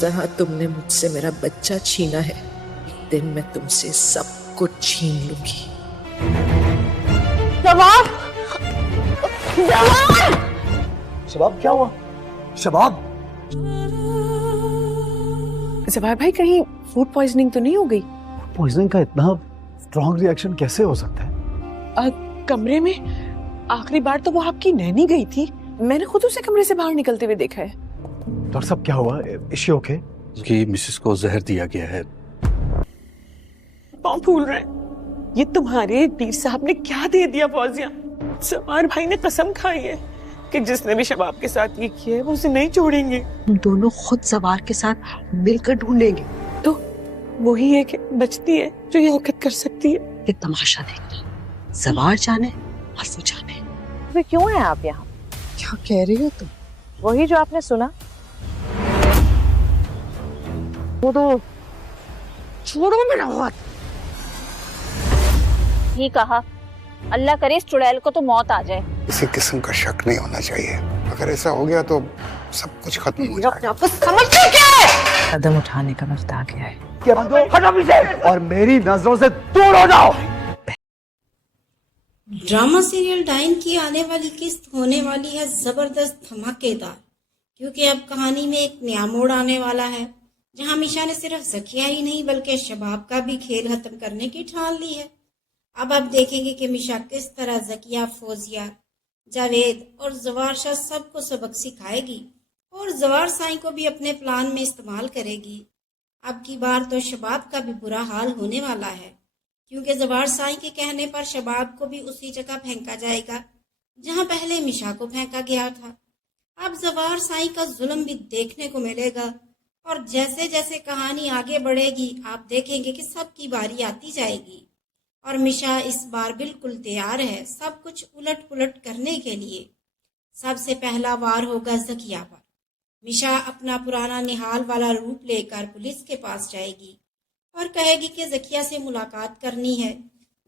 तरह तुमने मुझसे मेरा बच्चा छीना है, एक दिन मैं तुमसे सब कुछ छीन लूंगी। शबाब! शबाब क्या हुआ? शबाब! जवाहिर भाई कहीं फूड पॉइजनिंग तो नहीं हो गई? पॉइजनिंग का इतना स्ट्रॉन्ग रिएक्शन कैसे हो सकता है? कमरे में आखिरी बार तो वो आपकी नैनी गई थी, मैंने खुद उसे कमरे से बाहर निकलते हुए देखा है। डॉक्टर साहब क्या हुआ? Is she okay? कि मिसेस को जहर दिया गया है। पाँव फूल रहे हैं। ये तुम्हारे पीर साहब ने क्या दे दिया फौजिया? जवाहिर भाई ने कसम खाई है कि जिसने भी शबाब के साथ ये किया है वो उसे नहीं छोड़ेंगे। हम दोनों खुद जवार के साथ मिलकर ढूंढेंगे। तो वही है कि बचती है जो ये हरकत कर सकती है। ये तमाशा देखना, जवार जाने और वो जाने। वे क्यों हैं आप यहाँ? क्या कह रही हो तुम? वही जो आपने सुना। वो तो छोड़ो मेरा हाथ। ही कहा, अल्लाह करे इस चुड़ैल को तो मौत आ जाए। किसी किस्म का शक नहीं होना चाहिए, अगर ऐसा हो गया तो सब कुछ खत्म हो जाएगा। समझते क्या है? कदम उठाने का वक्त आ गया है। क्या बंदो हटो पीछे और मेरी नजरों से दूर हो जाओ। ड्रामा सीरियल डाइन की आने वाली किस्त होने वाली है जबरदस्त धमाकेदार, क्योंकि अब कहानी में एक नया मोड़ आने वाला है, जहां मिशा ने सिर्फ ज़किया ही नहीं बल्कि शबाब का भी खेल खत्म करने की ठान ली है। अब आप देखेंगे कि मिशा किस तरह ज़किया, फौजिया, जावेद और जवार शाह सबको सबक सिखाएगी और जवार साईं को भी अपने प्लान में इस्तेमाल करेगी। अब की बार तो शबाब का भी बुरा हाल होने वाला है, क्योंकि जवार साईं के कहने पर शबाब को भी उसी जगह फेंका जाएगा जहां पहले मिशा को फेंका गया था। अब जवार साईं का जुल्म भी देखने को मिलेगा और जैसे जैसे कहानी आगे बढ़ेगी आप देखेंगे कि सबकी बारी आती जाएगी और मिशा इस बार बिल्कुल तैयार है सब कुछ उलट पुलट करने के लिए। सबसे पहला वार होगा ज़किया पर। मिशा अपना पुराना निहाल वाला रूप लेकर पुलिस के पास जाएगी और कहेगी कि ज़किया से मुलाकात करनी है।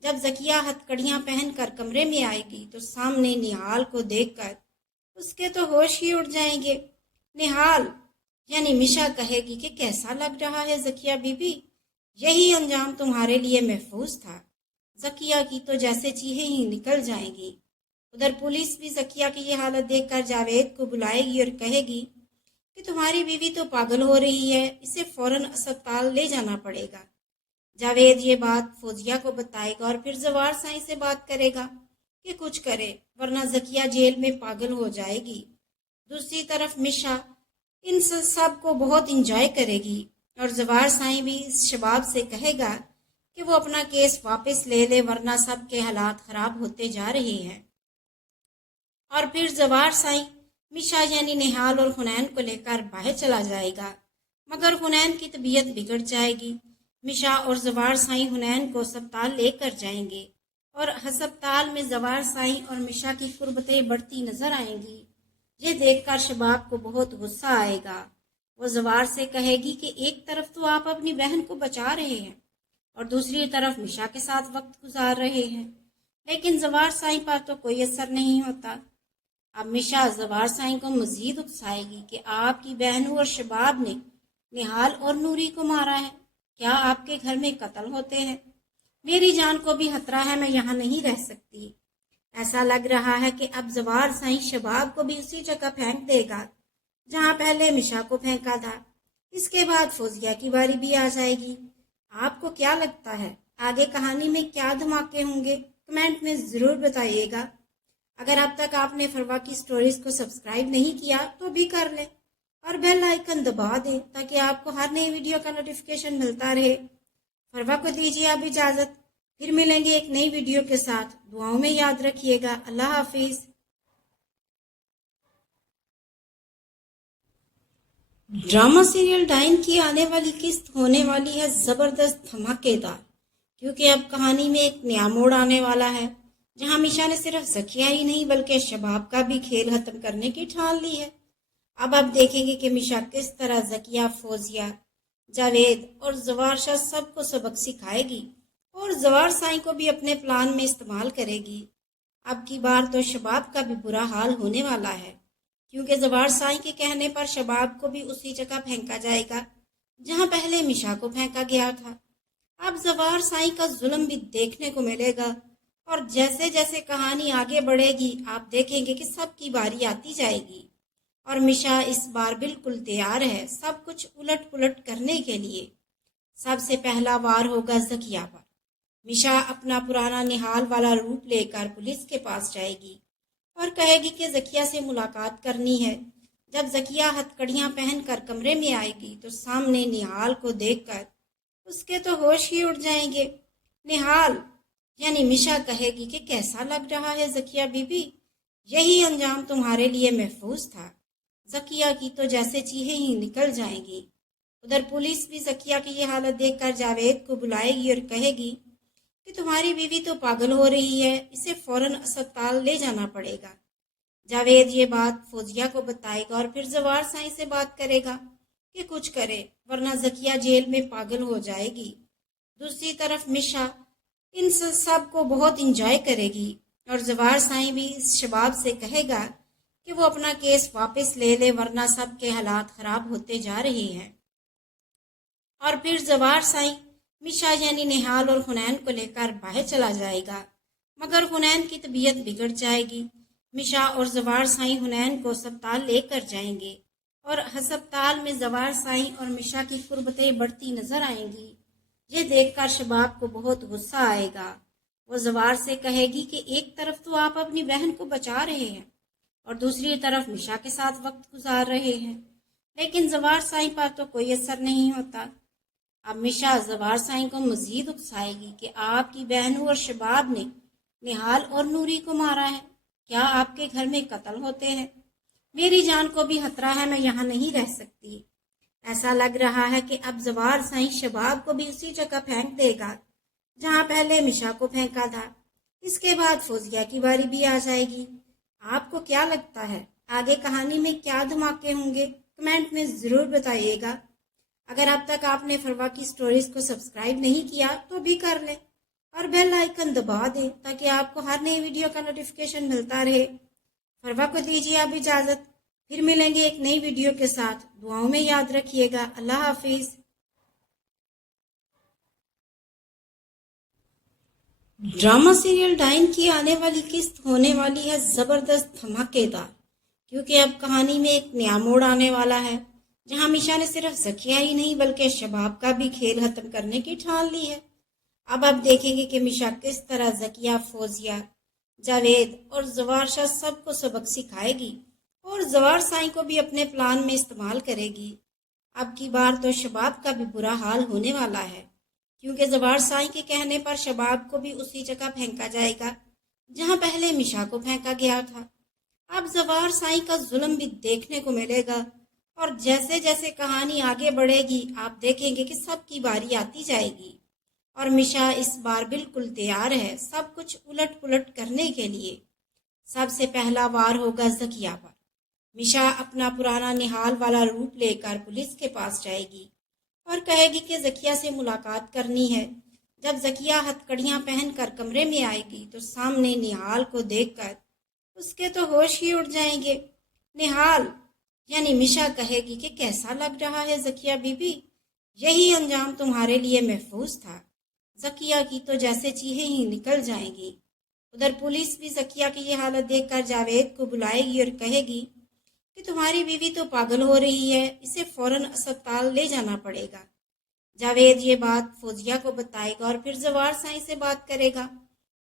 जब ज़किया हथकड़ियाँ पहनकर कमरे में आएगी तो सामने निहाल को देखकर उसके तो होश ही उड़ जाएंगे। निहाल यानी मिशा कहेगी कि कैसा लग रहा है ज़किया बीबी, यही अंजाम तुम्हारे लिए महफूज था। ज़किया की तो जैसे चीखें ही निकल जाएंगी। उधर पुलिस भी ज़किया की ये हालत देखकर जावेद को बुलाएगी और कहेगी कि तुम्हारी बीवी तो पागल हो रही है, इसे फौरन अस्पताल ले जाना पड़ेगा। जावेद ये बात फौजिया को बताएगा और फिर जवार साईं से बात करेगा कि कुछ करे वरना ज़किया जेल में पागल हो जाएगी। दूसरी तरफ मिशा इन सब को बहुत इंजॉय करेगी और जवार साईं भी इस शबाब से कहेगा कि वो अपना केस वापस ले ले वरना सबके हालात खराब होते जा रहे हैं। और फिर जवार साईं मिशा यानी निहाल और हुनैन को लेकर बाहर चला जाएगा, मगर हुनैन की तबीयत बिगड़ जाएगी। मिशा और जवार साईं हुनैन को अस्पताल लेकर जाएंगे और अस्पताल में जवार साईं और मिशा की कुर्बतें बढ़ती नजर आएंगी। ये देखकर शबाब को बहुत गुस्सा आएगा। वो जवार से कहेगी कि एक तरफ तो आप अपनी बहन को बचा रहे हैं और दूसरी तरफ मिशा के साथ वक्त गुजार रहे हैं, लेकिन जवार साईं पर तो कोई असर नहीं होता। अब मिशा जवार साईं को मजीद उकसाएगी कि आपकी बहनों और शबाब ने निहाल और नूरी को मारा है, क्या आपके घर में कत्ल होते हैं? मेरी जान को भी खतरा है, मैं यहाँ नहीं रह सकती। ऐसा लग रहा है कि अब जवार साईं शबाब को भी उसी जगह फेंक देगा जहाँ पहले मिशा को फेंका था। इसके बाद फौजिया की बारी भी आ जाएगी। आपको क्या लगता है आगे कहानी में क्या धमाके होंगे? कमेंट में ज़रूर बताइएगा। अगर अब तक आपने फरवा की स्टोरीज को सब्सक्राइब नहीं किया तो भी कर लें और बेल आइकन दबा दें ताकि आपको हर नई वीडियो का नोटिफिकेशन मिलता रहे। फरवा को दीजिए अब इजाज़त, फिर मिलेंगे एक नई वीडियो के साथ। दुआओं में याद रखिएगा। अल्लाह हाफिज़। ड्रामा सीरियल डाइन की आने वाली किस्त होने वाली है जबरदस्त धमाकेदार, क्योंकि अब कहानी में एक नया मोड़ आने वाला है, जहां मिशा ने सिर्फ ज़किया ही नहीं बल्कि शबाब का भी खेल खत्म करने की ठान ली है। अब आप देखेंगे कि मिशा किस तरह ज़किया, फौजिया, जावेद और जवार शाह सबको सबक सिखाएगी और जवार साईं को भी अपने प्लान में इस्तेमाल करेगी। अब की बार तो शबाब का भी बुरा हाल होने वाला है, क्योंकि जवार साईं के कहने पर शबाब को भी उसी जगह फेंका जाएगा जहां पहले मिशा को फेंका गया था। अब जवार साईं का जुल्म भी देखने को मिलेगा और जैसे जैसे कहानी आगे बढ़ेगी आप देखेंगे कि सबकी बारी आती जाएगी और मिशा इस बार बिल्कुल तैयार है सब कुछ उलट पुलट करने के लिए। सबसे पहला वार होगा जकिया पर। मिशा अपना पुराना निहाल वाला रूप लेकर पुलिस के पास जाएगी और कहेगी कि जकिया से मुलाकात करनी है। जब जकिया हथकड़ियां पहनकर कमरे में आएगी तो सामने निहाल को देखकर उसके तो होश ही उड़ जाएंगे। निहाल यानी मिशा कहेगी कि कैसा लग रहा है जकिया बीबी, यही अंजाम तुम्हारे लिए महफूज था। जकिया की तो जैसे चीखें ही निकल जाएंगी। उधर पुलिस भी जकिया की ये हालत देखकर जावेद को बुलाएगी और कहेगी कि तुम्हारी बीवी तो पागल हो रही है, इसे फौरन अस्पताल ले जाना पड़ेगा। जावेद ये बात फौजिया को बताएगा और फिर जवार साईं से बात करेगा कि कुछ करे वरना जकिया जेल में पागल हो जाएगी। दूसरी तरफ मिशा इन सब को बहुत इंजॉय करेगी और जवार साईं भी इस शबाब से कहेगा कि वो अपना केस वापस ले ले वरना सबके हालात खराब होते जा रहे हैं। और फिर जवार साईं मिशा यानी निहाल और हुनैन को लेकर बाहर चला जाएगा, मगर हुनैन की तबीयत बिगड़ जाएगी। मिशा और जवार साईं हुनैन को अस्पताल लेकर जाएंगे और अस्पताल में जवार साईं और मिशा की कुर्बतें बढ़ती नजर आएंगी। ये देखकर शबाब को बहुत गुस्सा आएगा। वो जवार से कहेगी कि एक तरफ तो आप अपनी बहन को बचा रहे हैं और दूसरी तरफ मिशा के साथ वक्त गुजार रहे हैं, लेकिन जवार साईं पर तो कोई असर नहीं होता। अब मिशा जवार साईं को मजीद उकसाएगी कि आपकी बहनों और शबाब ने निहाल और नूरी को मारा है, क्या आपके घर में कत्ल होते हैं? मेरी जान को भी खतरा है, मैं यहाँ नहीं रह सकती। ऐसा लग रहा है कि अब जवार साईं शबाब को भी उसी जगह फेंक देगा जहाँ पहले मिशा को फेंका था। इसके बाद फौजिया की बारी भी आ जाएगी। आपको क्या लगता है आगे कहानी में क्या धमाके होंगे? कमेंट में ज़रूर बताइएगा। अगर अब तक आपने फरवा की स्टोरीज को सब्सक्राइब नहीं किया तो भी कर लें और बेल आइकन दबा दें ताकि आपको हर नई वीडियो का नोटिफिकेशन मिलता रहे। फरवा को दीजिए अब इजाज़त, फिर मिलेंगे एक नई वीडियो के साथ। दुआओं में याद रखिएगा। अल्लाह हाफिज़। ड्रामा सीरियल डाइन की आने वाली किस्त होने वाली है ज़बरदस्त धमाकेदार, क्योंकि अब कहानी में एक नया मोड़ आने वाला है जहां मिशा ने सिर्फ जकिया ही नहीं बल्कि शबाब का भी खेल खत्म करने की ठान ली है। अब आप देखेंगे कि मिशा किस तरह जकिया, फौजिया, जावेद और जवार शाह सबको सबक सिखाएगी और जवार साईं को भी अपने प्लान में इस्तेमाल करेगी। अब की बार तो शबाब का भी बुरा हाल होने वाला है, क्योंकि जवार साईं के कहने पर शबाब को भी उसी जगह फेंका जाएगा जहां पहले मिशा को फेंका गया था। अब जवार साईं का जुल्म भी देखने को मिलेगा और जैसे जैसे कहानी आगे बढ़ेगी आप देखेंगे कि सबकी बारी आती जाएगी और मिशा इस बार बिल्कुल तैयार है सब कुछ उलट पुलट करने के लिए। सबसे पहला वार होगा जकिया पर। मिशा अपना पुराना निहाल वाला रूप लेकर पुलिस के पास जाएगी और कहेगी कि जकिया से मुलाकात करनी है। जब जकिया हथकड़ियां पहनकर कमरे में आएगी तो सामने निहाल को देखकर उसके तो होश ही उड़ जाएंगे। निहाल यानी मिशा कहेगी कि कैसा लग रहा है जकिया बीबी, यही अंजाम तुम्हारे लिए महफूज था। जकिया की तो जैसे चीखें ही निकल जाएंगी। उधर पुलिस भी जकिया की ये हालत देखकर जावेद को बुलाएगी और कहेगी कि तुम्हारी बीवी तो पागल हो रही है, इसे फौरन अस्पताल ले जाना पड़ेगा। जावेद ये बात फौजिया को बताएगा और फिर जवार साईं से बात करेगा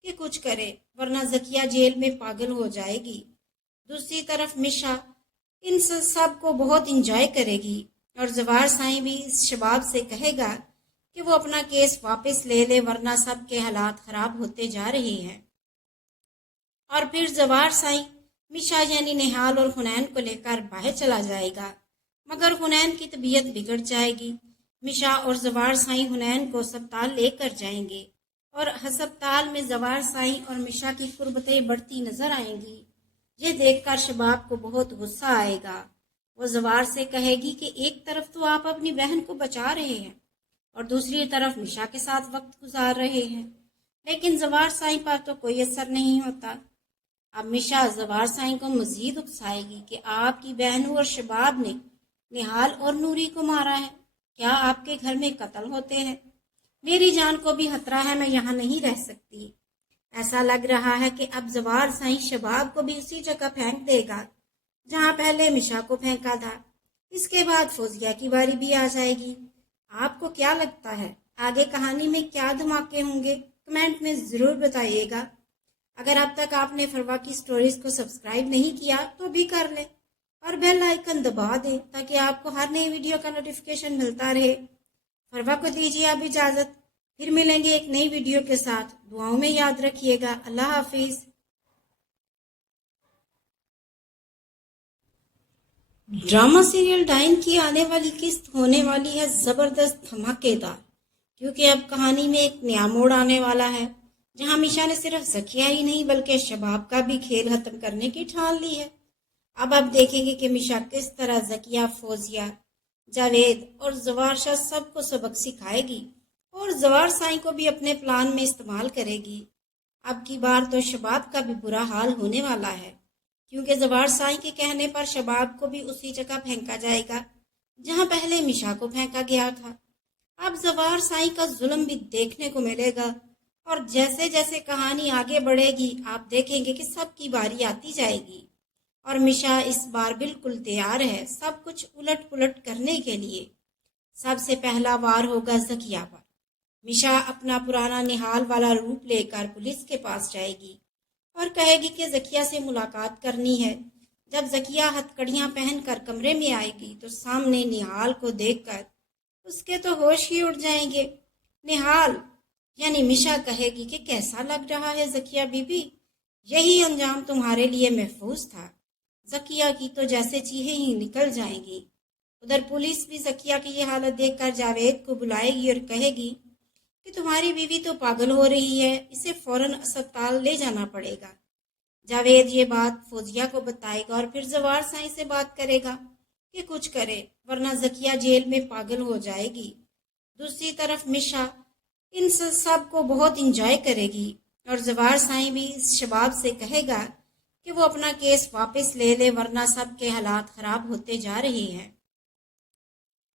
कि कुछ करे वरना जकिया जेल में पागल हो जाएगी। दूसरी तरफ मिशा इन सब को बहुत इंजॉय करेगी और जवार साईं भी इस शबाब से कहेगा कि वो अपना केस वापस ले ले वरना सबके हालात खराब होते जा रहे हैं। और फिर जवार साईं मिशा यानी निहाल और हुनैन को लेकर बाहर चला जाएगा, मगर हुनैन की तबीयत बिगड़ जाएगी। मिशा और जवार साईं हुनैन को अस्पताल लेकर जाएंगे और अस्पताल में जवार साईं और मिशा की कुर्बतें बढ़ती नजर आएंगी। ये देखकर शबाब को बहुत गुस्सा आएगा। वो जवार से कहेगी कि एक तरफ तो आप अपनी बहन को बचा रहे हैं और दूसरी तरफ मिशा के साथ वक्त गुजार रहे हैं, लेकिन जवार साईं पर तो कोई असर नहीं होता। अब मिशा जवार साईं को मजीद उकसाएगी कि आपकी बहनों और शबाब ने निहाल और नूरी को मारा है। क्या आपके घर में कत्ल होते हैं? मेरी जान को भी खतरा है, मैं यहाँ नहीं रह सकती। ऐसा लग रहा है कि अब जवार साईं शबाब को भी उसी जगह फेंक देगा जहाँ पहले मिशा को फेंका था। इसके बाद फौजिया की बारी भी आ जाएगी। आपको क्या लगता है आगे कहानी में क्या धमाके होंगे? कमेंट में ज़रूर बताइएगा। अगर अब तक आपने फरवा की स्टोरीज को सब्सक्राइब नहीं किया तो भी कर लें और बेल आइकन दबा दें ताकि आपको हर नई वीडियो का नोटिफिकेशन मिलता रहे। फरवा को दीजिए अब इजाज़त, फिर मिलेंगे एक नई वीडियो के साथ। दुआओं में याद रखिएगा। अल्लाह हाफिज़। ड्रामा सीरियल डाइन की आने वाली किस्त होने वाली है ज़बरदस्त धमाकेदार, क्योंकि अब कहानी में एक नया मोड़ आने वाला है जहां मिशा ने सिर्फ ज़किया ही नहीं बल्कि शबाब का भी खेल खत्म करने की ठान ली है। अब आप देखेंगे कि मिशा किस तरह ज़किया, फौजिया, जावेद और जवार शाह सबको सबक सिखाएगी और जवार साईं को भी अपने प्लान में इस्तेमाल करेगी। अब की बार तो शबाब का भी बुरा हाल होने वाला है, क्योंकि जवार साईं के कहने पर शबाब को भी उसी जगह फेंका जाएगा जहां पहले मिशा को फेंका गया था। अब जवार साईं का जुल्म भी देखने को मिलेगा और जैसे जैसे कहानी आगे बढ़ेगी आप देखेंगे कि सबकी बारी आती जाएगी और मिशा इस बार बिल्कुल तैयार है सब कुछ उलट पुलट करने के लिए। सबसे पहला वार होगा ज़किया पर। मिशा अपना पुराना निहाल वाला रूप लेकर पुलिस के पास जाएगी और कहेगी कि ज़किया से मुलाकात करनी है। जब ज़किया हथकड़ियाँ पहनकर कमरे में आएगी तो सामने निहाल को देखकर उसके तो होश ही उड़ जाएंगे। निहाल यानी मिशा कहेगी कि कैसा लग रहा है ज़किया बीबी, यही अंजाम तुम्हारे लिए महफूज था। ज़किया की तो जैसे चीखें ही निकल जाएंगी। उधर पुलिस भी ज़किया की ये हालत देखकर जावेद को बुलाएगी और कहेगी कि तुम्हारी बीवी तो पागल हो रही है, इसे फौरन अस्पताल ले जाना पड़ेगा। जावेद ये बात फौजिया को बताएगा और फिर जवार साईं से बात करेगा कि कुछ करे वरना ज़किया जेल में पागल हो जाएगी। दूसरी तरफ मिशा इन सब को बहुत इंजॉय करेगी और जवार साईं भी इस शबाब से कहेगा कि वो अपना केस वापस ले ले वरना सबके हालात खराब होते जा रहे हैं।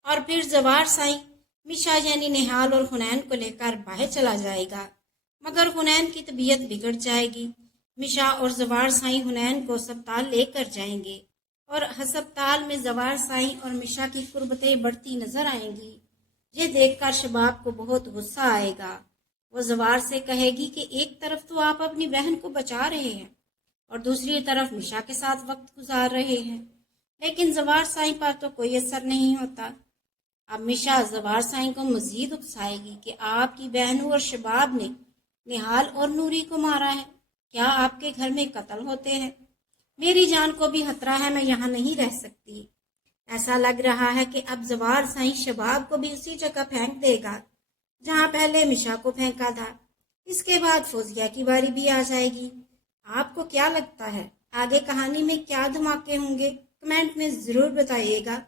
और फिर जवार साईं मिशा यानी निहाल और हुनैन को लेकर बाहर चला जाएगा, मगर हुनैन की तबीयत बिगड़ जाएगी। मिशा और जवार साईं हुनैन को अस्पताल लेकर जाएंगे और अस्पताल में जवार साईं और मिशा की कुर्बतें बढ़ती नजर आएंगी। ये देखकर शबाब को बहुत गुस्सा आएगा। वो जवार से कहेगी कि एक तरफ तो आप अपनी बहन को बचा रहे हैं और दूसरी तरफ मिशा के साथ वक्त गुजार रहे हैं, लेकिन जवार साईं पर तो कोई असर नहीं होता। अब मिशा जवार साईं को मजीद उकसाएगी कि आपकी बहनों और शबाब ने निहाल और नूरी को मारा है। क्या आपके घर में कत्ल होते हैं? मेरी जान को भी खतरा है, मैं यहाँ नहीं रह सकती। ऐसा लग रहा है कि अब जवार साईं शबाब को भी उसी जगह फेंक देगा जहाँ पहले मिशा को फेंका था। इसके बाद फौजिया की बारी भी आ जाएगी। आपको क्या लगता है आगे कहानी में क्या धमाके होंगे? कमेंट में ज़रूर बताइएगा।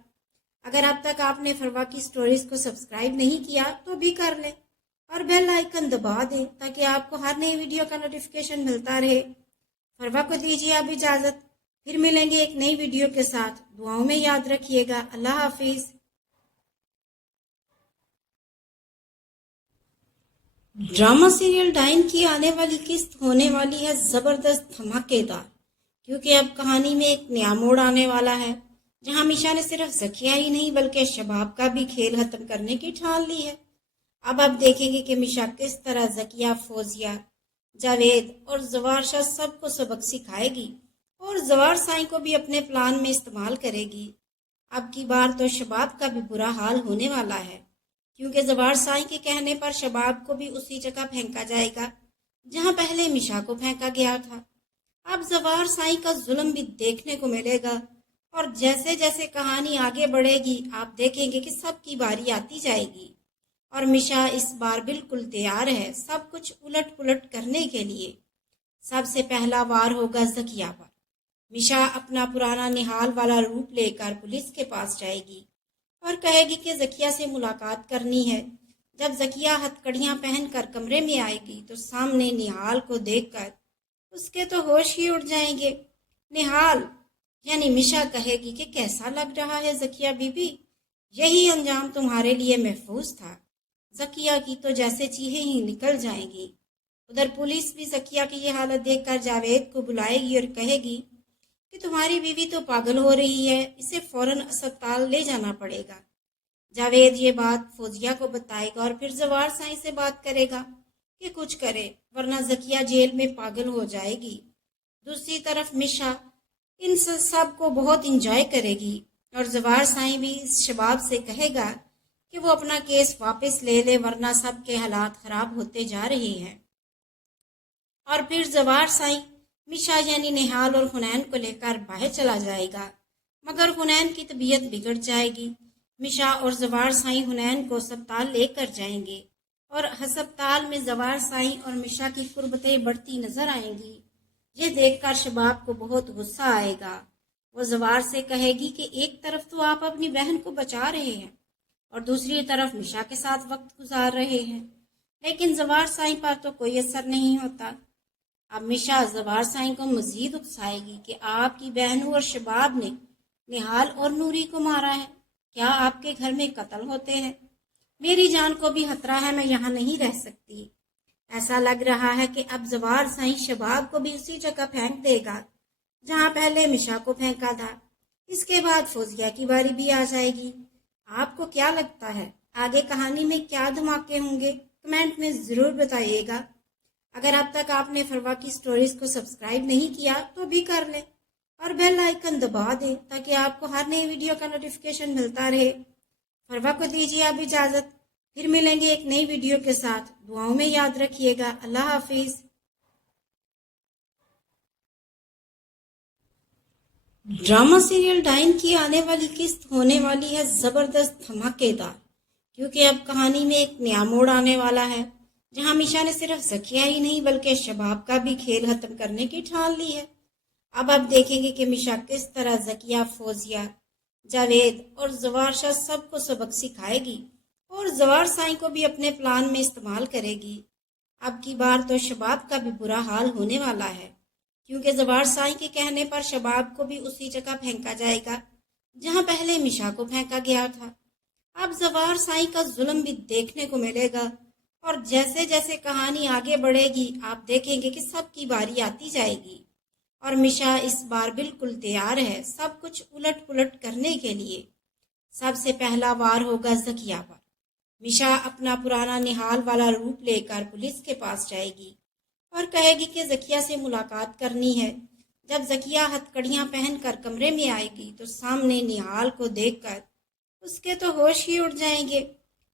अगर अब तक आपने फरवा की स्टोरीज को सब्सक्राइब नहीं किया तो भी कर लें और बेल आइकन दबा दें ताकि आपको हर नई वीडियो का नोटिफिकेशन मिलता रहे। फरवा को दीजिए अब इजाज़त, फिर मिलेंगे एक नई वीडियो के साथ। दुआओं में याद रखिएगा। अल्लाह हाफिज़। ड्रामा सीरियल डाइन की आने वाली किस्त होने वाली है ज़बरदस्त धमाकेदार, क्योंकि अब कहानी में एक नया मोड़ आने वाला है जहां मिशा ने सिर्फ ज़किया ही नहीं बल्कि शबाब का भी खेल खत्म करने की ठान ली है। अब आप देखेंगे कि मिशा किस तरह ज़किया, फौजिया, जावेद और जवार शाह सबको सबक सिखाएगी और जवार साईं को भी अपने प्लान में इस्तेमाल करेगी। अब की बार तो शबाब का भी बुरा हाल होने वाला है, क्योंकि जवार साईं के कहने पर शबाब को भी उसी जगह फेंका जाएगा जहां पहले मिशा को फेंका गया था। अब जवार साईं का जुल्म भी देखने को मिलेगा और जैसे जैसे कहानी आगे बढ़ेगी आप देखेंगे कि सबकी बारी आती जाएगी और मिशा इस बार बिल्कुल तैयार है सब कुछ उलट पुलट करने के लिए। सबसे पहला वार होगा ज़किया पर। मिशा अपना पुराना निहाल वाला रूप लेकर पुलिस के पास जाएगी और कहेगी कि ज़किया से मुलाकात करनी है। जब ज़किया हथकड़ियाँ पहनकर कमरे में आएगी तो सामने निहाल को देखकर اس کے تو ہوش ہی اڑ جائیں گے۔ نہال یعنی مشا کہے گی کہ کیسا لگ رہا ہے زکیہ بی بی، یہی انجام تمہارے لیے محفوظ تھا۔ زکیہ کی تو جیسے چیخیں ہی نکل جائیں گی۔ ادھر پولیس بھی زکیہ کی یہ حالت دیکھ کر جاوید کو بلائے گی اور کہے گی کہ تمہاری بیوی تو پاگل ہو رہی ہے، اسے فوراً اسپتال لے جانا پڑے گا۔ جاوید یہ بات فوزیہ کو بتائے گا اور پھر زوار سائیں سے بات کرے گا کہ کچھ کرے ورنہ زکیہ جیل میں پاگل ہو جائے گی۔ دوسری طرف مشا ان سب کو بہت انجوائے کرے گی اور زوار سائیں بھی اس شباب سے کہے گا کہ وہ اپنا کیس واپس لے لے ورنہ سب کے حالات خراب ہوتے جا رہے ہیں۔ اور پھر زوار سائیں مشا یعنی نہال اور حنین کو لے کر باہر چلا جائے گا، مگر حنین کی طبیعت بگڑ جائے گی۔ مشا اور زوار سائیں حنین کو اسپتال لے کر جائیں گے اور ہسپتال میں زوار سائیں اور مشا کی قربتیں بڑھتی نظر آئیں گی۔ یہ دیکھ کر شباب کو بہت غصہ آئے گا۔ وہ زوار سے کہے گی کہ ایک طرف تو آپ اپنی بہن کو بچا رہے ہیں اور دوسری طرف مشا کے ساتھ وقت گزار رہے ہیں، لیکن زوار سائیں پر تو کوئی اثر نہیں ہوتا۔ اب مشا زوار سائیں کو مزید اکسائے گی کہ آپ کی بہنوں اور شباب نے نہال اور نوری کو مارا ہے، کیا آپ کے گھر میں قتل ہوتے ہیں؟ میری جان کو بھی خطرہ ہے، میں یہاں نہیں رہ سکتی۔ ایسا لگ رہا ہے کہ اب زوار سائیں شباب کو بھی اسی جگہ پھینک دے گا جہاں پہلے مشا کو پھینکا تھا۔ اس کے بعد فوزیہ کی باری بھی آ جائے گی۔ آپ کو کیا لگتا ہے آگے کہانی میں کیا دھماکے ہوں گے؟ کمنٹ میں ضرور بتائیے گا۔ اگر اب تک آپ نے فروا کی سٹوریز کو سبسکرائب نہیں کیا تو بھی کر لیں اور بیل آئیکن دبا دیں تاکہ آپ کو ہر نئی ویڈیو کا نوٹیفیکیشن ملتا رہے۔ فروا کو دیجیے اب اجازت، پھر ملیں گے ایک نئی ویڈیو کے ساتھ۔ دعاؤں میں یاد رکھیے گا۔ اللہ حافظ۔ ڈرامہ سیریل ڈائن کی آنے والی قسط ہونے والی ہے زبردست دھماکے دار، کیونکہ اب کہانی میں ایک نیا موڑ آنے والا ہے جہاں میشا نے صرف زکیہ ہی نہیں بلکہ شباب کا بھی کھیل ختم کرنے کی ٹھان لی ہے۔ اب آپ دیکھیں گے کہ میشا کس طرح زکیہ، فوزیہ، جاوید اور زوار شاہ سب کو سبق سکھائے گی اور زوار سائیں کو بھی اپنے پلان میں استعمال کرے گی۔ اب کی بار تو شباب کا بھی برا حال ہونے والا ہے، کیونکہ زوار سائیں کے کہنے پر شباب کو بھی اسی جگہ پھینکا جائے گا جہاں پہلے میشا کو پھینکا گیا تھا۔ اب زوار سائیں کا ظلم بھی دیکھنے کو ملے گا اور جیسے جیسے کہانی آگے بڑھے گی آپ دیکھیں گے کہ سب کی باری آتی جائے گی اور میشا اس بار بالکل تیار ہے سب کچھ الٹ پلٹ کرنے کے لیے۔ سب سے پہلا وار ہوگا زکیہ پر۔ میشا اپنا پرانا نہال والا روپ لے کر پولیس کے پاس جائے گی اور کہے گی کہ زکیہ سے ملاقات کرنی ہے۔ جب زکیہ ہتھ کڑیاں پہن کر کمرے میں آئے گی تو سامنے نہال کو دیکھ کر اس کے تو ہوش ہی اڑ جائیں گے۔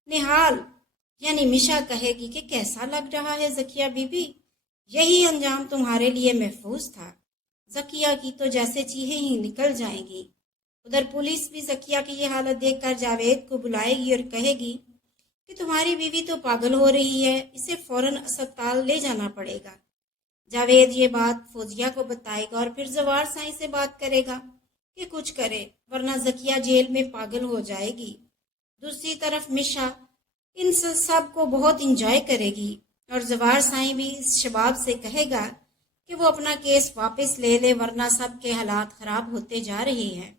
نہال یعنی میشا کہے گی کہ کیسا لگ رہا ہے زکیہ بی بی، یہی انجام تمہارے لیے محفوظ تھا۔ زکیہ کی تو جیسے چیخیں ہی نکل جائیں گی۔ ادھر پولیس بھی زکیہ کی یہ حالت دیکھ کر جاوید کو بلائے گی اور کہے گی کہ تمہاری بیوی تو پاگل ہو رہی ہے، اسے فوراً اسپتال لے جانا پڑے گا۔ جاوید یہ بات فوزیہ کو بتائے گا اور پھر زوار سائیں سے بات کرے گا کہ کچھ کرے ورنہ زکیہ جیل میں پاگل ہو جائے گی۔ دوسری طرف مشا ان سب کو بہت انجوائے کرے گی اور زوار سائیں بھی اس شباب سے کہے گا کہ وہ اپنا کیس واپس لے لے ورنہ سب کے حالات خراب ہوتے جا رہے ہیں۔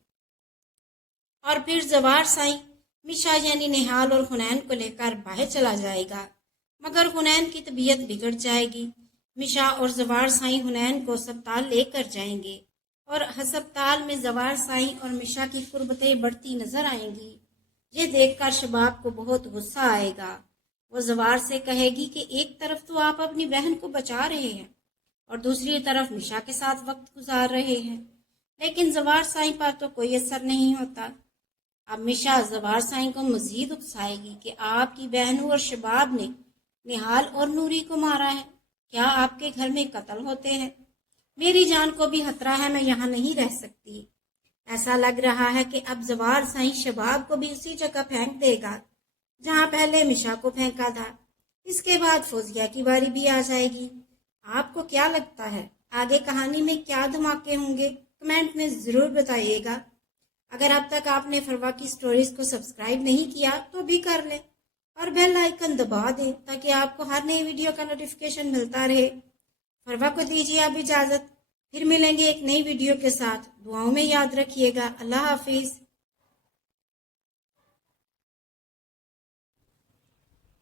اور پھر زوار سائیں مشا یعنی نہال اور حنین کو لے کر باہر چلا جائے گا، مگر حنین کی طبیعت بگڑ جائے گی۔ مشا اور زوار سائیں حنین کو اسپتال لے کر جائیں گے اور ہسپتال میں زوار سائیں اور مشا کی قربتیں بڑھتی نظر آئیں گی۔ یہ دیکھ کر شباب کو بہت غصہ آئے گا۔ وہ زوار سے کہے گی کہ ایک طرف تو آپ اپنی بہن کو بچا رہے ہیں اور دوسری طرف مشا کے ساتھ وقت گزار رہے ہیں، لیکن زوار سائیں پر تو کوئی اثر نہیں ہوتا۔ اب مشا زوار سائیں کو مزید اکسائے گی کہ آپ کی بہنوں اور شباب نے نہال اور نوری کو مارا ہے، کیا آپ کے گھر میں قتل ہوتے ہیں؟ میری جان کو بھی خطرہ ہے، میں یہاں نہیں رہ سکتی۔ ایسا لگ رہا ہے کہ اب زوار سائیں شباب کو بھی اسی جگہ پھینک دے گا جہاں پہلے مشا کو پھینکا تھا۔ اس کے بعد فوزیہ کی باری بھی آ جائے گی۔ آپ کو کیا لگتا ہے آگے کہانی میں کیا دھماکے ہوں گے؟ کمنٹ میں ضرور بتائیے گا۔ اگر اب تک آپ نے فروا کی سٹوریز کو سبسکرائب نہیں کیا تو بھی کر لیں اور بیل آئیکن دبا دیں تاکہ آپ کو ہر نئی ویڈیو کا نوٹیفیکیشن ملتا رہے۔ फरवा को दीजिए अब इजाजत, फिर मिलेंगे एक नई वीडियो के साथ। दुआओं में याद रखिएगा। अल्लाह हाफिज।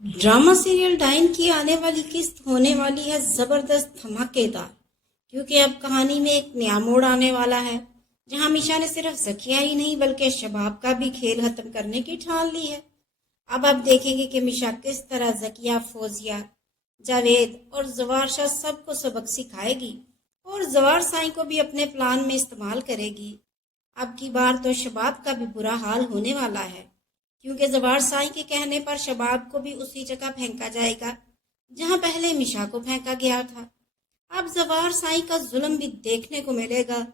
ड्रामा सीरियल डाइन की आने वाली किस्त होने वाली है जबरदस्त धमाकेदार, क्योंकि अब कहानी में एक नया मोड़ आने वाला है, जहां मीशा ने सिर्फ ज़किया ही नहीं बल्कि शबाब का भी खेल खत्म करने की ठान ली है। अब आप देखेंगे कि मीशा किस तरह ज़किया, फौजिया, जावेद और जवार शाह सबको सबक सिखाएगी और जवार साई को भी अपने प्लान में इस्तेमाल करेगी। अब की बार तो शबाब का भी बुरा हाल होने वाला है, क्योंकि जवार साई के कहने पर शबाब को भी उसी जगह फेंका जाएगा जहां पहले मीशा को फेंका गया था। अब जवार साई का जुल्म भी देखने को मिलेगा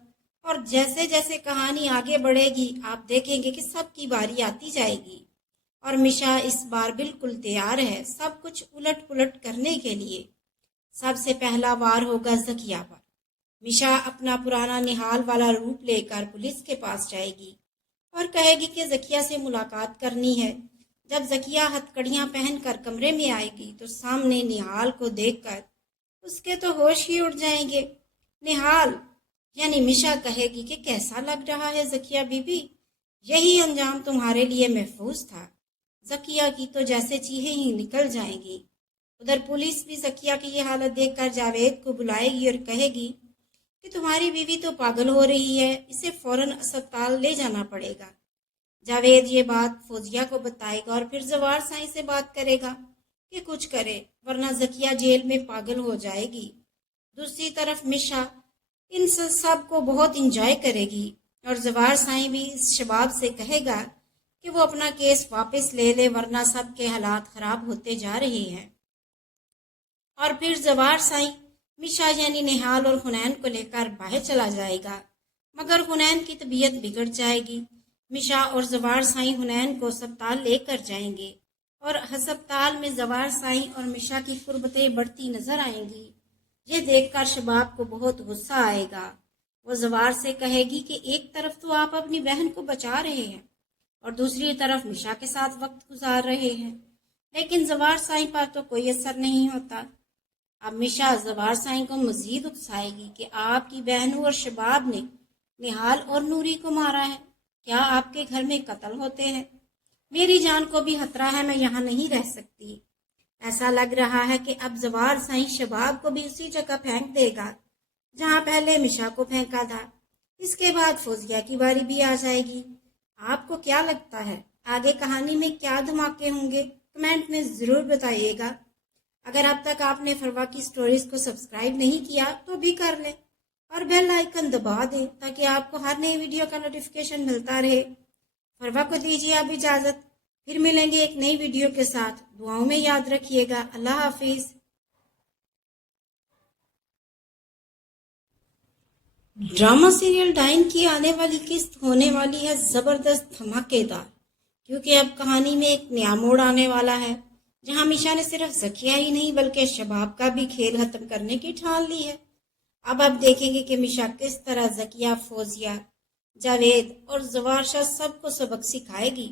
और जैसे जैसे कहानी आगे बढ़ेगी आप देखेंगे कि सबकी बारी आती जाएगी और मीशा इस बार बिल्कुल तैयार है सब कुछ उलट पुलट करने के लिए। सबसे पहला वार होगा ज़किया पर। मीशा अपना पुराना निहाल वाला रूप लेकर पुलिस के पास जाएगी और कहेगी कि ज़किया से मुलाकात करनी है। जब ज़किया हथकड़ियाँ पहनकर कमरे में आएगी तो सामने निहाल को देखकर उसके तो होश ही उड़ जाएंगे। निहाल यानी मीशा कहेगी कि कैसा लग रहा है ज़किया बीबी, यही अंजाम तुम्हारे लिए महफूज था। ज़किया की तो जैसे चीखें ही निकल जाएंगी। उधर पुलिस भी ज़किया की ये हालत देखकर जावेद को बुलाएगी और कहेगी कि तुम्हारी बीवी तो पागल हो रही है, इसे फौरन अस्पताल ले जाना पड़ेगा। जावेद ये बात फौजिया को बताएगा और फिर जवार साई से बात करेगा कि कुछ करे वरना ज़किया जेल में पागल हो जाएगी। दूसरी तरफ मीशा इन सब को बहुत इंजॉय करेगी और जवार साई भी इस शबाब से कहेगा कि वो अपना केस वापस ले ले वरना सबके हालात खराब होते जा रहे हैं। और फिर जवार साई मीशा यानी निहाल और हुनैन को लेकर बाहर चला जाएगा, मगर हुनैन की तबीयत बिगड़ जाएगी। मीशा और जवार साई हुनैन को अस्पताल लेकर जाएंगे और अस्पताल में जवार साई और मीशा की कुर्बतें बढ़ती नजर आएंगी। ये देखकर शबाब को बहुत गुस्सा आएगा। वो जवार से कहेगी कि एक तरफ तो आप अपनी बहन को बचा रहे हैं और दूसरी तरफ मीशा के साथ वक्त गुजार रहे हैं, लेकिन जवार साई पर तो कोई असर नहीं होता। अब मीशा जवार साई को मजीद उकसाएगी कि आपकी बहनों और शबाब ने निहाल और नूरी को मारा है, क्या आपके घर में कत्ल होते हैं? मेरी जान को भी खतरा है, मैं यहाँ नहीं रह सकती। ऐसा लग रहा है कि अब जवार साई शबाब को भी उसी जगह फेंक देगा जहाँ पहले मीशा को फेंका था। इसके बाद फौजिया की बारी भी आ जाएगी। आपको क्या लगता है आगे कहानी में क्या धमाके होंगे? कमेंट में ज़रूर बताइएगा। अगर अब तक आपने फरवा की स्टोरीज को सब्सक्राइब नहीं किया तो भी कर लें और बेल आइकन दबा दें ताकि आपको हर नई वीडियो का नोटिफिकेशन मिलता रहे। फरवा को दीजिए अब इजाज़त, फिर मिलेंगे एक नई वीडियो के साथ। दुआओं में याद रखिएगा। अल्लाह हाफिज। ड्रामा सीरियल डाइन की आने वाली किस्त होने वाली है जबरदस्त धमाकेदार, क्योंकि अब कहानी में एक नया मोड़ आने वाला है, जहां मीशा ने सिर्फ ज़किया ही नहीं बल्कि शबाब का भी खेल खत्म करने की ठान ली है। अब आप देखेंगे कि मीशा किस तरह ज़किया, फौजिया, जावेद और जवार शाह सबको सबक सिखाएगी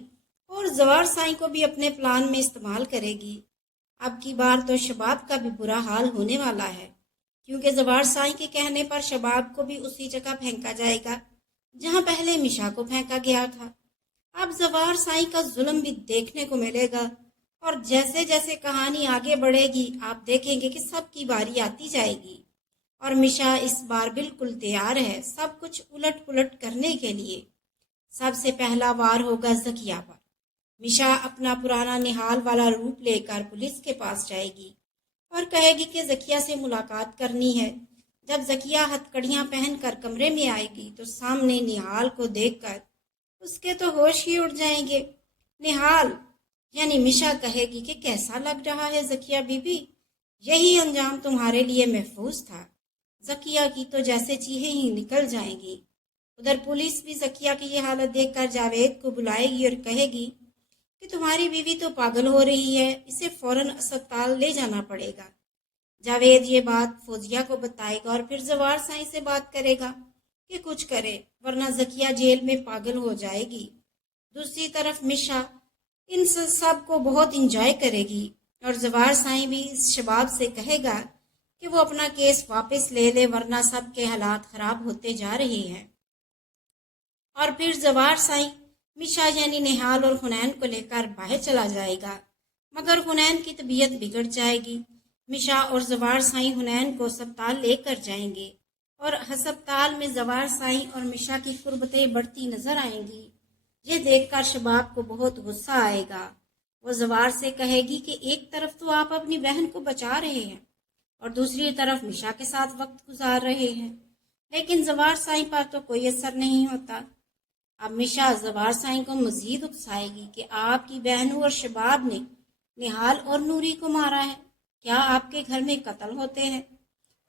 और जवार साई को भी अपने प्लान में इस्तेमाल करेगी। अब की बार तो शबाब का भी बुरा हाल होने वाला है, क्योंकि जवार साई के कहने पर शबाब को भी उसी जगह फेंका जाएगा जहां पहले मीशा को फेंका गया था। अब जवार साई का जुल्म भी देखने को मिलेगा और जैसे जैसे कहानी आगे बढ़ेगी आप देखेंगे कि सबकी बारी आती जाएगी और मीशा इस बार बिल्कुल तैयार है सब कुछ उलट पुलट करने के लिए। सबसे पहला वार होगा ज़किया पर। मीशा अपना पुराना निहाल वाला रूप लेकर पुलिस के पास जाएगी और कहेगी कि ज़किया से मुलाकात करनी है। जब ज़किया हथकड़ियाँ पहनकर कमरे में आएगी तो सामने निहाल को देखकर उसके तो होश ही उड़ जाएंगे। निहाल यानी मीशा कहेगी कि कैसा लग रहा है ज़किया बीबी, यही अंजाम तुम्हारे लिए महफूज था। ज़किया की तो जैसे चीखें ही निकल जाएंगी। उधर पुलिस भी ज़किया की ये हालत देखकर जावेद को बुलाएगी और कहेगी कि तुम्हारी बीवी तो पागल हो रही है, इसे फौरन अस्पताल ले जाना पड़ेगा। जावेद ये बात फौजिया को बताएगा और फिर जवार साई से बात करेगा कि कुछ करे वरना ज़किया जेल में पागल हो जाएगी। दूसरी तरफ मीशा इन सब को बहुत इंजॉय करेगी और जवार साई भी इस शबाब से कहेगा कि वो अपना केस वापस ले ले, वरना सब के हालात खराब होते जा रहे हैं। और फिर जवार साईं मिशा यानी निहाल और हुनैन को लेकर बाहर चला जाएगा, मगर हुनैन की तबीयत बिगड़ जाएगी। मिशा और जवार साईं हुनैन को अस्पताल लेकर जाएंगे और अस्पताल में जवार साईं और मिशा की कुर्बतें बढ़ती नजर आएंगी। ये देखकर शबाब को बहुत गुस्सा आएगा। वो जवार से कहेगी कि एक तरफ तो आप अपनी बहन को बचा रहे हैं और दूसरी तरफ मिशा के साथ वक्त गुजार रहे हैं, लेकिन जवार साईं पर तो कोई असर नहीं होता। अब मिशा जवार साईं को मजीद उकसाएगी कि आपकी बहनों और शबाब ने निहाल और नूरी को मारा है, क्या आपके घर में कत्ल होते हैं?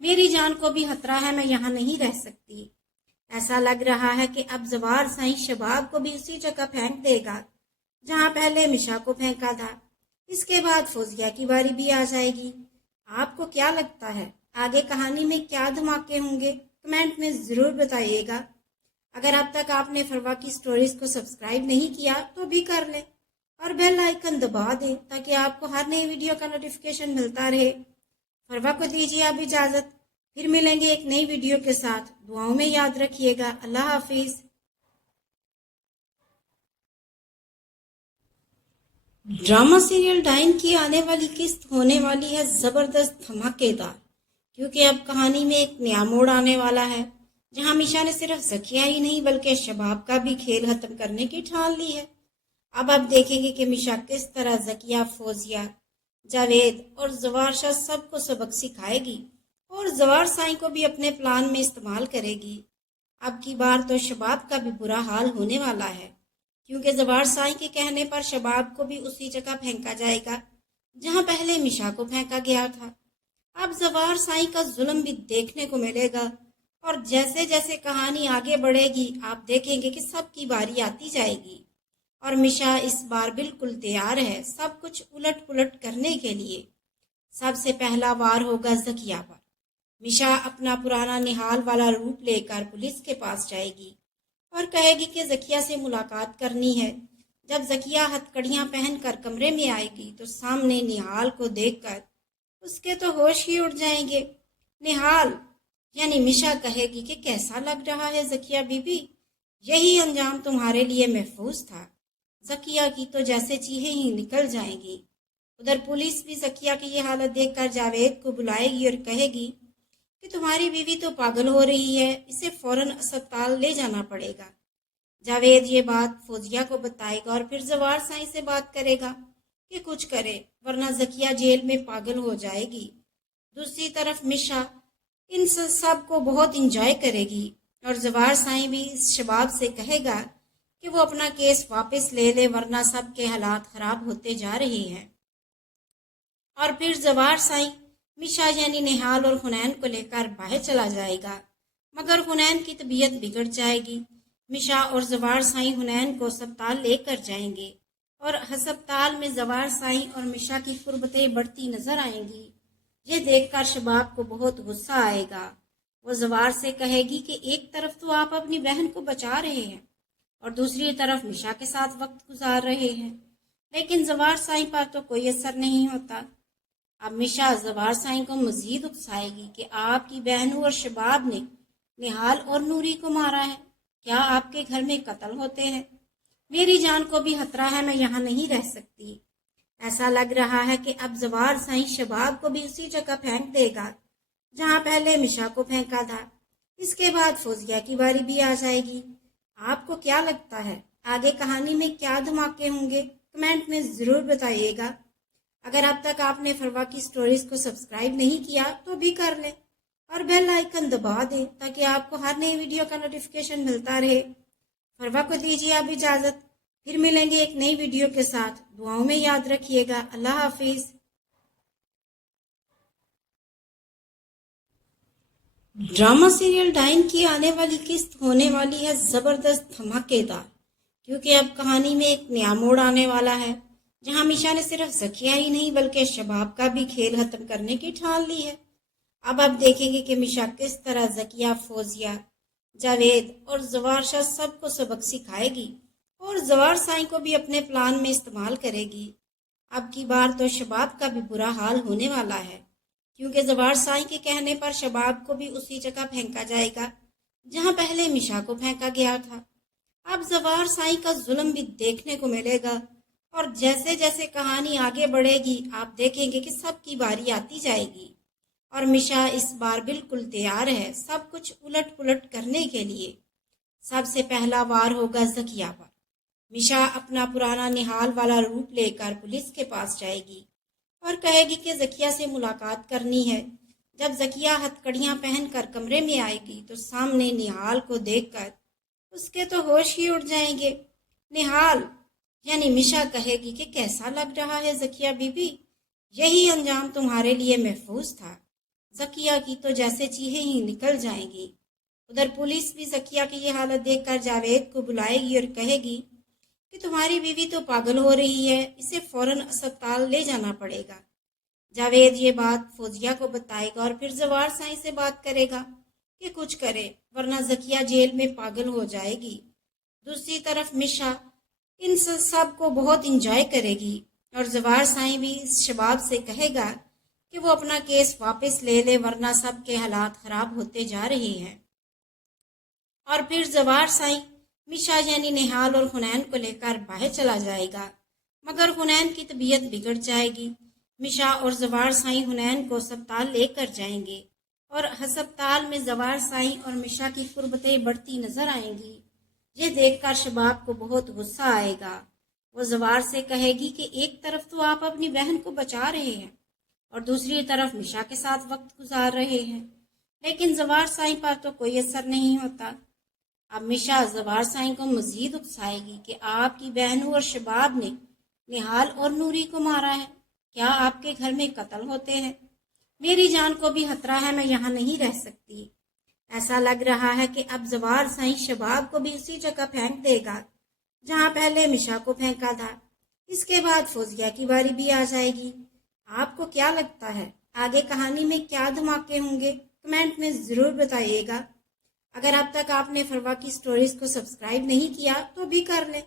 मेरी जान को भी खतरा है, मैं यहाँ नहीं रह सकती। ऐसा लग रहा है कि अब जवार साईं शबाब को भी उसी जगह फेंक देगा जहाँ पहले मिशा को फेंका था। इसके बाद फौजिया की बारी भी आ जाएगी। आपको क्या लगता है आगे कहानी में क्या धमाके होंगे? कमेंट में ज़रूर बताइएगा। अगर अब तक आपने फरवा की स्टोरीज को सब्सक्राइब नहीं किया तो भी कर लें और बेल आइकन दबा दें ताकि आपको हर नई वीडियो का नोटिफिकेशन मिलता रहे। फरवा को दीजिए अब इजाज़त, फिर मिलेंगे एक नई वीडियो के साथ। दुआओं में याद रखिएगा। अल्लाह हाफिज। ड्रामा सीरियल डाइन की आने वाली किस्त होने वाली है जबरदस्त धमाकेदार, क्योंकि अब कहानी में एक नया मोड़ आने वाला है जहां मिशा ने सिर्फ जकिया ही नहीं बल्कि शबाब का भी खेल खत्म करने की ठान ली है। अब आप देखेंगे कि मिशा किस तरह जकिया, फौजिया, जावेद और जवार शाह सबको सबक सिखाएगी और जवार साईं को भी अपने प्लान में इस्तेमाल करेगी। अब की बार तो शबाब का भी बुरा हाल होने वाला है, क्योंकि जवार साईं के कहने पर शबाब को भी उसी जगह फेंका जाएगा जहां पहले मिशा को फेंका गया था। अब जवार साईं का जुल्म भी देखने को मिलेगा और जैसे जैसे कहानी आगे बढ़ेगी आप देखेंगे कि सबकी बारी आती जाएगी और मिशा इस बार बिल्कुल तैयार है सब कुछ उलट पुलट करने के लिए। सबसे पहला वार होगा जकिया पर। मिशा अपना पुराना निहाल वाला रूप लेकर पुलिस के पास जाएगी और कहेगी कि जकिया से मुलाकात करनी है। जब जकिया हथकड़ियां पहनकर कमरे में आएगी तो सामने निहाल को देखकर उसके तो होश ही उड़ जाएंगे। निहाल यानी मिशा कहेगी कि कैसा लग रहा है जकिया बीबी, यही अंजाम तुम्हारे लिए महफूज था। जकिया की तो जैसे चीखें ही निकल जाएंगी। उधर पुलिस भी जकिया की ये हालत देखकर जावेद को बुलाएगी और कहेगी कि तुम्हारी बीवी तो पागल हो रही है, इसे फौरन अस्पताल ले जाना पड़ेगा। जावेद ये बात फौजिया को बताएगा और फिर जवार साईं से बात करेगा कि कुछ करे वरना जकिया जेल में पागल हो जाएगी। दूसरी तरफ मिशा इन सब को बहुत इंजॉय करेगी और जवार साईं भी इस शबाब से कहेगा कि वो अपना केस वापस ले ले वरना सब के हालात खराब होते जा रहे हैं। और फिर जवार साईं मिशा यानी निहाल और हुनैन को लेकर बाहर चला जाएगा, मगर हुनैन की तबीयत बिगड़ जाएगी। मिशा और जवार साईं हुनैन को अस्पताल लेकर जाएंगे और अस्पताल में जवार साईं और मिशा की कुर्बतें बढ़ती नजर आएंगी। ये देखकर शबाब को बहुत गुस्सा आएगा। वो जवार से कहेगी कि एक तरफ तो आप अपनी बहन को बचा रहे हैं और दूसरी तरफ मिशा के साथ वक्त गुजार रहे हैं, लेकिन जवार साईं पर तो कोई असर नहीं होता। अब मिशा जवार साईं को मजीद उकसाएगी कि आपकी बहनों और शबाब ने निहाल और नूरी को मारा है, क्या आपके घर में कत्ल होते हैं? मेरी जान को भी खतरा है, मैं यहाँ नहीं रह सकती। ऐसा लग रहा है कि अब जवार साईं शबाब को भी उसी जगह फेंक देगा जहाँ पहले मिशा को फेंका था। इसके बाद फौजिया की बारी भी आ जाएगी। आपको क्या लगता है आगे कहानी में क्या धमाके होंगे? कमेंट में ज़रूर बताइएगा। अगर अब तक आपने फरवा की स्टोरीज को सब्सक्राइब नहीं किया तो भी कर लें और बेल आइकन दबा दें ताकि आपको हर नई वीडियो का नोटिफिकेशन मिलता रहे। फरवा को दीजिए अब इजाज़त, फिर मिलेंगे एक नई वीडियो के साथ। दुआओं में याद रखिएगा। अल्लाह हाफिज। ड्रामा सीरियल डाइन की आने वाली किस्त होने वाली है जबरदस्त धमाकेदार, क्योंकि अब कहानी में एक नया मोड़ आने वाला है जहां मिशा ने सिर्फ जकिया ही नहीं बल्कि शबाब का भी खेल खत्म करने की ठान ली है। अब आप देखेंगे कि मिशा किस तरह जकिया, फौजिया, जावेद और जवार शाह सबको सबक सिखाएगी और जवार साईं को भी अपने प्लान में इस्तेमाल करेगी। अब की बार तो शबाब का भी बुरा हाल होने वाला है, क्योंकि जवार साईं के कहने पर शबाब को भी उसी जगह फेंका जाएगा जहां पहले मिशा को फेंका गया था। अब जवार साईं का जुल्म भी देखने को मिलेगा और जैसे जैसे कहानी आगे बढ़ेगी आप देखेंगे कि सबकी बारी आती जाएगी और मिशा इस बार बिल्कुल तैयार है सब कुछ उलट पुलट करने के लिए। सबसे पहला वार होगा जकिया पर। मिशा अपना पुराना निहाल वाला रूप लेकर पुलिस के पास जाएगी और कहेगी कि जकिया से मुलाकात करनी है। जब जकिया हथकड़ियां पहनकर कमरे में आएगी तो सामने निहाल को देखकर उसके तो होश ही उड़ जाएंगे। निहाल यानी मिशा कहेगी कि कैसा लग रहा है जकिया बीबी, यही अंजाम तुम्हारे लिए महफूज था। जकिया की तो जैसे चीखें ही निकल जाएंगी। उधर पुलिस भी जकिया की ये हालत देखकर जावेद को बुलाएगी और कहेगी कि तुम्हारी बीवी तो पागल हो रही है, इसे फौरन अस्पताल ले जाना पड़ेगा। जावेद ये बात फौजिया को बताएगा और फिर जवार साईं से बात करेगा कि कुछ करे वरना जकिया जेल में पागल हो जाएगी। दूसरी तरफ मिशा इन सब को बहुत इंजॉय करेगी और जवार साईं भी इस शबाब से कहेगा कि वो अपना केस वापस ले ले वरना सबके हालात खराब होते जा रहे हैं। और फिर जवार साईं मिशा यानी निहाल और हुनैन को लेकर बाहर चला जाएगा, मगर हुनैन की तबीयत बिगड़ जाएगी। मिशा और जवार साईं हुनैन को अस्पताल लेकर जाएंगे और अस्पताल में जवार साईं और मिशा की कुर्बतें बढ़ती नजर आएंगी। ये देखकर शबाब को बहुत गुस्सा आएगा। वो जवार से कहेगी कि एक तरफ तो आप अपनी बहन को बचा रहे हैं और दूसरी तरफ मिशा के साथ वक्त गुजार रहे हैं, लेकिन जवार साईं पर तो कोई असर नहीं होता। अब मिशा जवार साईं को मजीद उकसाएगी कि आपकी बहनों और शबाब ने निहाल और नूरी को मारा है, क्या आपके घर में कत्ल होते हैं? मेरी जान को भी खतरा है, मैं यहाँ नहीं रह सकती। ऐसा लग रहा है कि अब जवार साईं शबाब को भी उसी जगह फेंक देगा जहाँ पहले मिशा को फेंका था। इसके बाद फौजिया की बारी भी आ जाएगी। आपको क्या लगता है आगे कहानी में क्या धमाके होंगे? कमेंट में ज़रूर बताइएगा। अगर अब तक आपने फरवा की स्टोरीज को सब्सक्राइब नहीं किया तो भी कर लें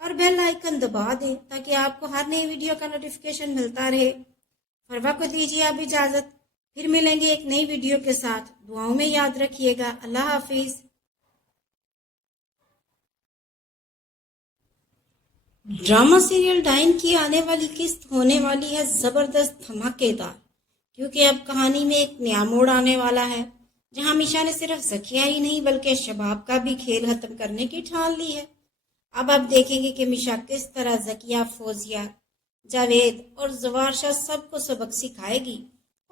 और बेल आइकन दबा दें ताकि आपको हर नई वीडियो का नोटिफिकेशन मिलता रहे। फरवा को दीजिए अब इजाज़त, फिर मिलेंगे एक नई वीडियो के साथ। दुआओं में याद रखिएगा। अल्लाह हाफिज। ड्रामा सीरियल डाइन की आने वाली किस्त होने वाली है जबरदस्त धमाकेदार, क्योंकि अब कहानी में एक नया मोड़ आने वाला है जहां मिशा ने सिर्फ जकिया ही नहीं बल्कि शबाब का भी खेल खत्म करने की ठान ली है। अब आप देखेंगे कि मिशा किस तरह जकिया, फौजिया, जावेद और जवार शाह सबको सबक सिखाएगी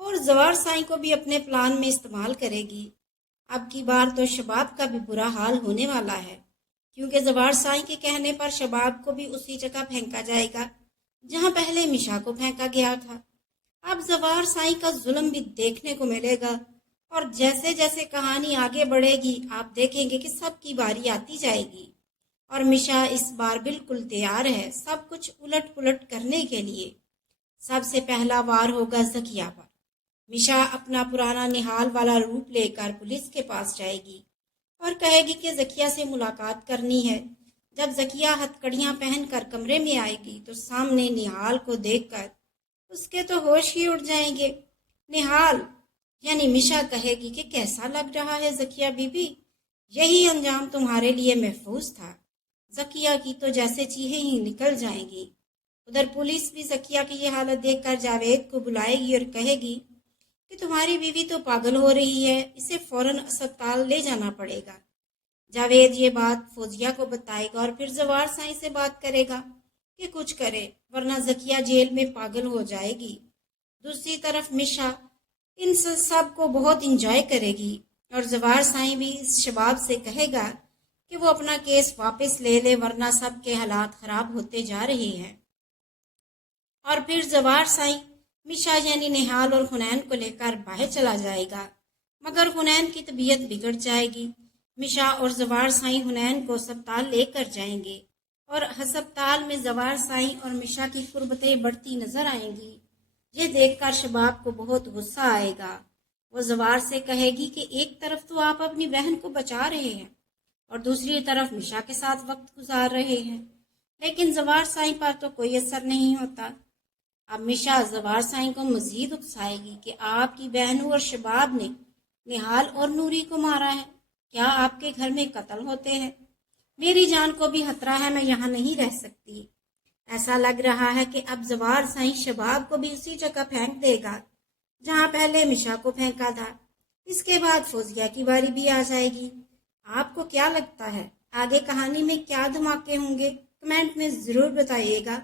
और जवार साईं को भी अपने प्लान में इस्तेमाल करेगी। अब की बार तो शबाब का भी बुरा हाल होने वाला है, क्योंकि जवार साईं के कहने पर शबाब को भी उसी जगह फेंका जाएगा जहां पहले मिशा को फेंका गया था। अब जवार साईं का जुल्म भी देखने को मिलेगा और जैसे जैसे कहानी आगे बढ़ेगी आप देखेंगे कि सबकी बारी आती जाएगी और मिशा इस बार बिल्कुल तैयार है सब कुछ उलट पुलट करने के लिए। सबसे पहला वार होगा जकिया पर। मिशा अपना पुराना निहाल वाला रूप लेकर पुलिस के पास जाएगी और कहेगी कि जकिया से मुलाकात करनी है। जब जकिया हथकड़ियां पहनकर कमरे में आएगी तो सामने निहाल को देखकर उसके तो होश ही उड़ जाएंगे। निहाल यानी मिशा कहेगी कि कैसा लग रहा है जकिया बीबी, यही अंजाम तुम्हारे लिए महफूज था। जकिया की तो जैसे चीखें ही निकल जाएंगी। उधर पुलिस भी जकिया की ये हालत देखकर जावेद को बुलाएगी और कहेगी कि तुम्हारी बीवी तो पागल हो रही है, इसे फौरन अस्पताल ले जाना पड़ेगा। जावेद ये बात फौजिया को बताएगा और फिर जवार साईं से बात करेगा कि कुछ करे वरना जकिया जेल में पागल हो जाएगी। दूसरी तरफ मिशा इन सब को बहुत इंजॉय करेगी और जवार साईं भी इस शबाब से कहेगा कि वो अपना केस वापस ले ले वरना सबके हालात खराब होते जा रहे हैं। और फिर जवार साईं मिशा यानी निहाल और हुनैन को लेकर बाहर चला जाएगा, मगर हुनैन की तबीयत बिगड़ जाएगी। मिशा और जवार साईं हुनैन को अस्पताल लेकर जाएंगे और अस्पताल में जवार साईं और मिशा की कुर्बतें बढ़ती नजर आएंगी। ये देखकर शबाब को बहुत गुस्सा आएगा। वो जवार से कहेगी कि एक तरफ तो आप अपनी बहन को बचा रहे हैं और दूसरी तरफ मिशा के साथ वक्त गुजार रहे हैं, लेकिन जवार साईं पर तो कोई असर नहीं होता। अब मिशा जवार साईं को मजीद उकसाएगी कि आपकी बहनों और शबाब ने निहाल और नूरी को मारा है। क्या आपके घर में कत्ल होते हैं? मेरी जान को भी खतरा है, मैं यहाँ नहीं रह सकती। ऐसा लग रहा है कि अब जवार साईं शबाब को भी उसी जगह फेंक देगा जहाँ पहले मिशा को फेंका था। इसके बाद फौजिया की बारी भी आ जाएगी। आपको क्या लगता है आगे कहानी में क्या धमाके होंगे? कमेंट में ज़रूर बताइएगा।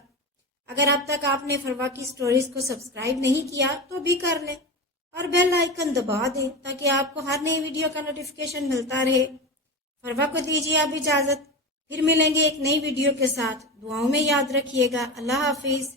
अगर अब तक आपने फरवा की स्टोरीज को सब्सक्राइब नहीं किया तो भी कर लें और बेल आइकन दबा दें ताकि आपको हर नई वीडियो का नोटिफिकेशन मिलता रहे। फरवा को दीजिए अब इजाज़त, फिर मिलेंगे एक नई वीडियो के साथ। दुआओं में याद रखिएगा। अल्लाह हाफिज़।